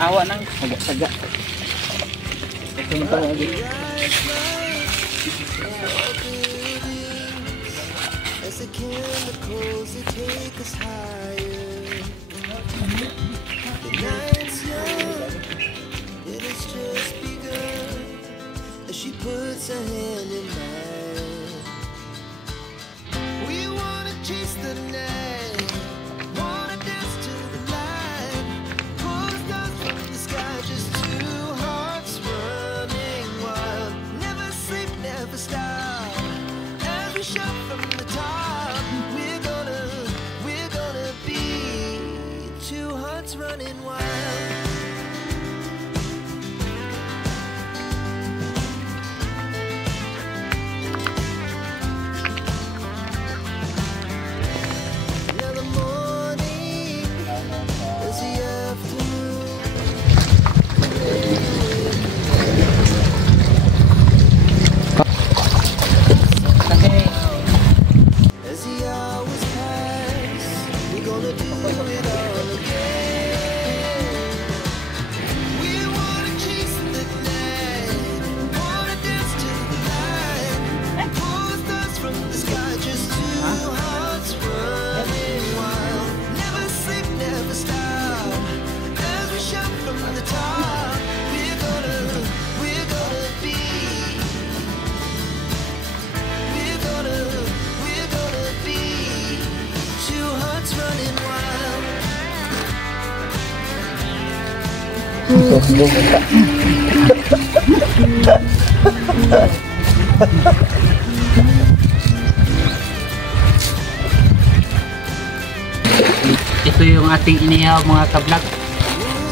Awa nang saga-saga. Ito mo tawag. As the chemicals that take us higher. The night's young, it has just begun. As she puts her hand in mine. We wanna chase the night. Wanna dance to the light. Pull the stars from the sky, just two hearts running wild. Never sleep, never stop. As we shout from the top, we're gonna be two hearts running wild. Ito yung ating inihaw mga kablog.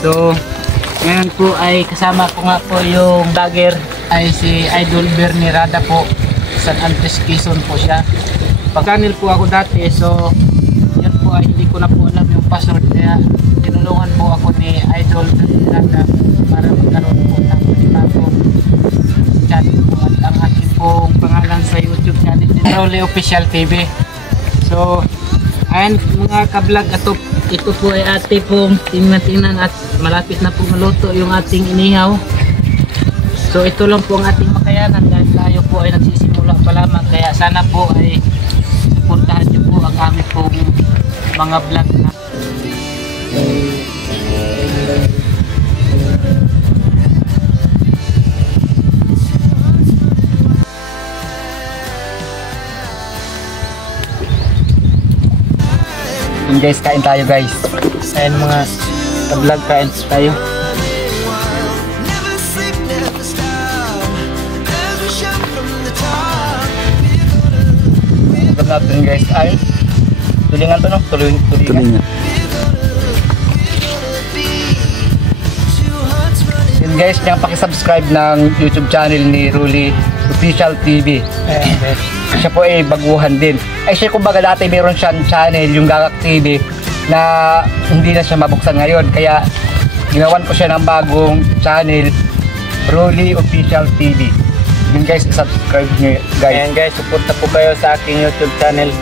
So ngayon po ay kasama ko nga po yung vlogger ay si Idol Bernie Rada po. San Andres Quezon po siya. Pag-channel po ako dati, so yan po ay hindi ko na po alam yung password, kaya tinulungan po ako ni Idol Bernie Rada para magkaroon po ng bagong channel po. At ang ating pong pangalan sa YouTube channel ni Rolly Official TV. So ayan mga kablog, ito po ay ate pong tingnan at malapit na po maluto yung ating inihaw. So ito lang po ang ating makayanan dahil tayo po ay nagsisimula pa lamang, kaya sana po ay puntahan niyo po ang aming pong mga vlog na. Guys, kain tayo guys. Ayan mga vlog, kain tayo. Vlog natin guys ay tulingan to, no? Tulingan. Yun guys, niyang pakisubscribe ng YouTube channel ni Rolly Official TV. Ayan guys. Siya po ay baguhan din. Ay siya kumbaga dati meron siyang channel, yung Gagak TV, na hindi na siya mabuksan ngayon. Kaya ginawan ko siya ng bagong channel, Rolly Official TV. Yun guys, subscribe nyo guys. Ayan guys, suporta po kayo sa aking YouTube channel.